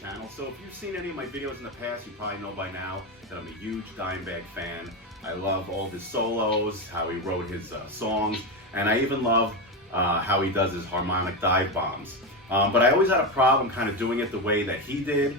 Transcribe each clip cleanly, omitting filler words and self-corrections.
channel. So if you've seen any of my videos in the past, you probably know by now that I'm a huge Dimebag fan. I love all his solos, how he wrote his songs, and I even love how he does his harmonic dive bombs. But I always had a problem kind of doing it the way that he did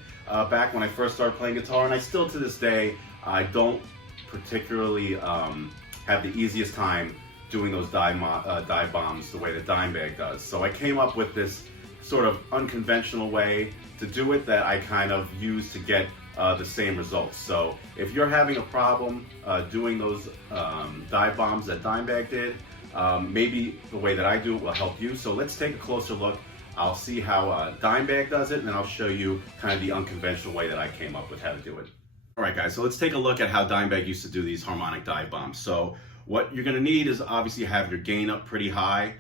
back when I first started playing guitar, and I still to this day, I don't particularly have the easiest time doing those dive bombs the way that Dimebag does. So I came up with this sort of unconventional way to do it that I kind of use to get the same results. So if you're having a problem doing those dive bombs that Dimebag did, maybe the way that I do it will help you. So let's take a closer look. I'll see how Dimebag does it, and then I'll show you kind of the unconventional way that I came up with how to do it. All right, guys, so let's take a look at how Dimebag used to do these harmonic dive bombs. So what you're gonna need is obviously have your gain up pretty high.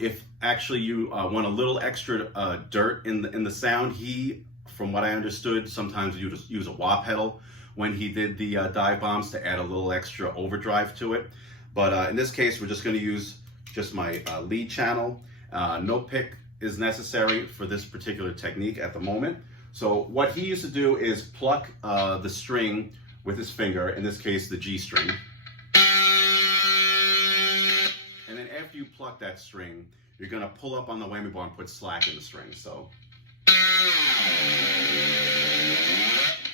If actually you want a little extra dirt in the sound, he, from what I understood, sometimes you just use a wah pedal when he did the dive bombs to add a little extra overdrive to it. But in this case, we're just gonna use just my lead channel. No pick is necessary for this particular technique at the moment. So what he used to do is pluck the string with his finger, in this case the G string. And then after you pluck that string, you're gonna pull up on the whammy bar and put slack in the string. So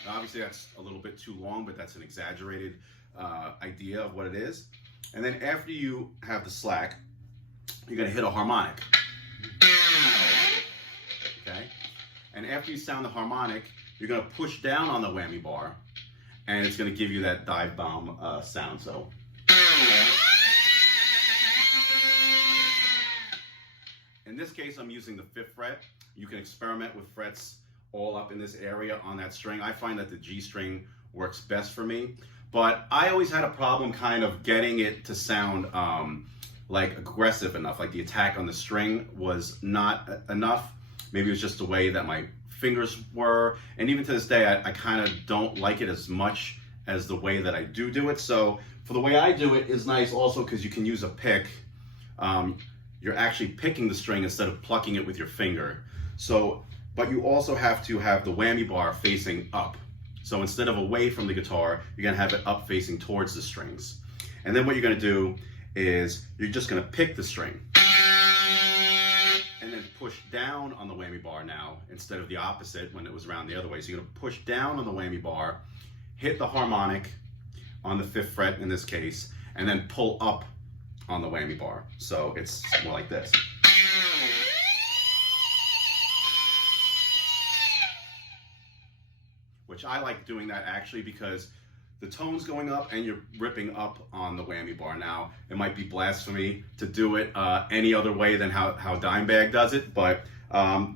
obviously that's a little bit too long, but that's an exaggerated idea of what it is. And then after you have the slack, you're gonna hit a harmonic. Okay? And after you sound the harmonic, you're gonna push down on the whammy bar, and it's gonna give you that dive bomb sound. So. In this case, I'm using the 5th fret. You can experiment with frets all up in this area on that string. I find that the G string works best for me, but I always had a problem kind of getting it to sound like aggressive enough, like the attack on the string was not enough. Maybe it was just the way that my fingers were, and even to this day, I kind of don't like it as much as the way that I do it. So for the way I do it is nice also because you can use a pick. You're actually picking the string instead of plucking it with your finger. So, but you also have to have the whammy bar facing up. So instead of away from the guitar, you're gonna have it up facing towards the strings. And then what you're gonna do is you're just gonna pick the string and then push down on the whammy bar now instead of the opposite when it was around the other way. So you're gonna push down on the whammy bar, hit the harmonic on the 5th fret in this case, and then pull up on the whammy bar. So it's more like this. Which I like doing that actually because the tone's going up and you're ripping up on the whammy bar. Now, it might be blasphemy to do it any other way than how Dimebag does it, but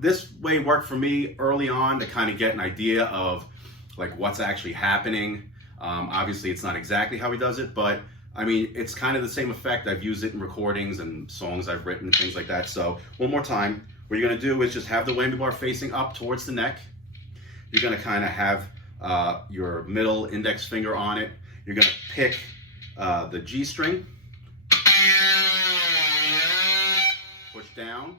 this way worked for me early on to kind of get an idea of like what's actually happening. Obviously, it's not exactly how he does it, but I mean, it's kind of the same effect. I've used it in recordings and songs I've written and things like that. So one more time, what you're gonna do is just have the whammy bar facing up towards the neck. You're gonna kind of have your middle index finger on it. You're gonna pick the G string, push down,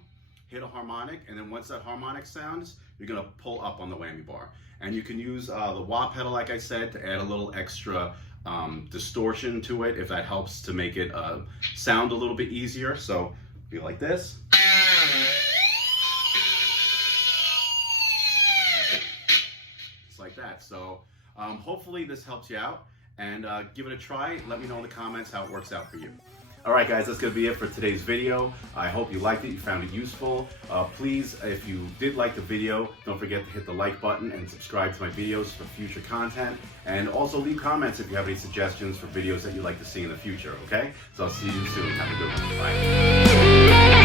hit a harmonic, and then once that harmonic sounds, you're gonna pull up on the whammy bar. And you can use the wah pedal, like I said, to add a little extra distortion to it if that helps to make it sound a little bit easier. So be like this. Just like that. So hopefully this helps you out, and give it a try. Let me know in the comments how it works out for you. All right, guys, that's gonna be it for today's video. I hope you liked it, you found it useful. Please, if you did like the video, don't forget to hit the like button and subscribe to my videos for future content. And also leave comments if you have any suggestions for videos that you'd like to see in the future, okay? So I'll see you soon. Have a good one. Bye.